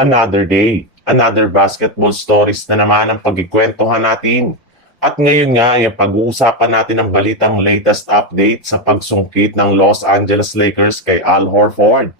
Another day, another basketball stories na naman ang pagkikwentuhan natin. At ngayon nga ay pag-uusapan natin ang balitang latest update sa pagsungkit ng Los Angeles Lakers kay Al Horford.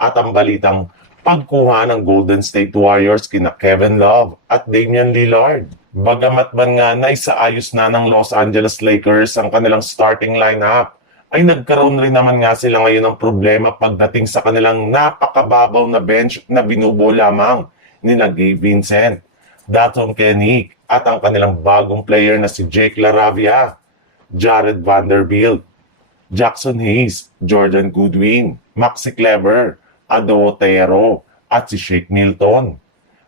At ang balitang pagkuha ng Golden State Warriors kina Kevin Love at Damian Lillard. Bagamat man nga naisaayos na ng Los Angeles Lakers ang kanilang starting lineup, ay nagkaroon rin naman nga sila ngayon ng problema pagdating sa kanilang napakababaw na bench na binubuo lamang ni Gabe Vincent, Dalton Koenig at ang kanilang bagong player na si Jake LaRavia, Jared Vanderbilt, Jackson Hayes, Jordan Goodwin, Maxi Kleber, Ado Otero at si Shake Milton.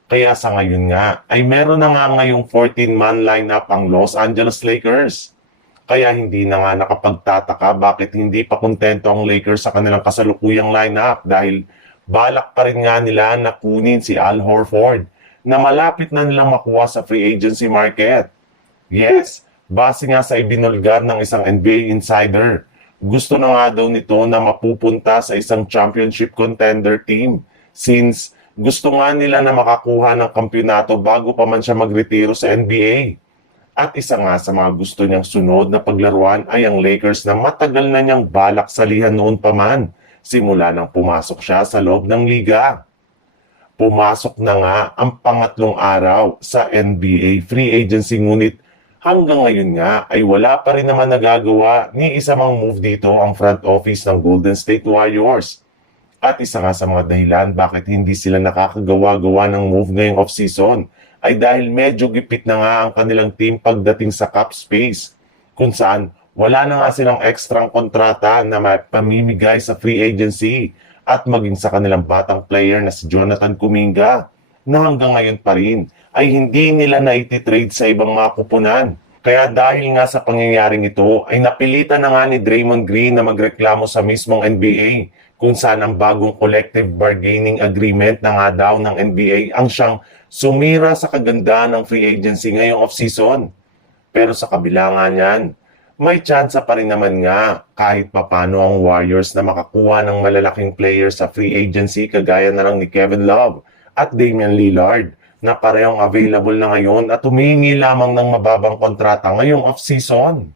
Kaya sa ngayon nga ay meron na nga ngayong 14-man lineup ang Los Angeles Lakers. Kaya hindi na nga nakapagtataka bakit hindi pa kontento ang Lakers sa kanilang kasalukuyang lineup dahil balak pa rin nga nila na kunin si Al Horford na malapit na nilang makuha sa free agency market. Yes, base nga sa ibinulgar ng isang NBA insider, gusto na nga daw nito na mapupunta sa isang championship contender team since gusto nga nila na makakuha ng kampyonato bago pa man siya magretiro sa NBA. At isa nga sa mga gusto niyang sunod na paglaruan ay ang Lakers na matagal na niyang balak salihan noon pa man simula nang pumasok siya sa loob ng liga. Pumasok na nga ang pangatlong araw sa NBA free agency ngunit hanggang ngayon nga ay wala pa rin naman nagagawa ni isa mang move dito ang front office ng Golden State Warriors. At isa nga sa mga dahilan bakit hindi sila nakakagawa-gawa ng move ngayong off-season ay dahil medyo gipit na nga ang kanilang team pagdating sa cap space kung saan wala na nga silang ekstrang kontrata na pamimigay sa free agency at maging sa kanilang batang player na si Jonathan Kuminga na hanggang ngayon pa rin ay hindi nila na iti-trade sa ibang mga kupunan. Kaya dahil nga sa pangyayaring ito ay napilitan na nga ni Draymond Green na magreklamo sa mismong NBA kung saan ang bagong collective bargaining agreement na nga daw ng NBA ang siyang sumira sa kagandahan ng free agency ngayong off-season. Pero sa kabila nga niyan, may tsansa pa rin naman nga kahit papano ang Warriors na makakuha ng malalaking players sa free agency kagaya na lang ni Kevin Love at Damian Lillard na parehong available na ngayon at humingi lamang ng mababang kontrata ngayong off-season.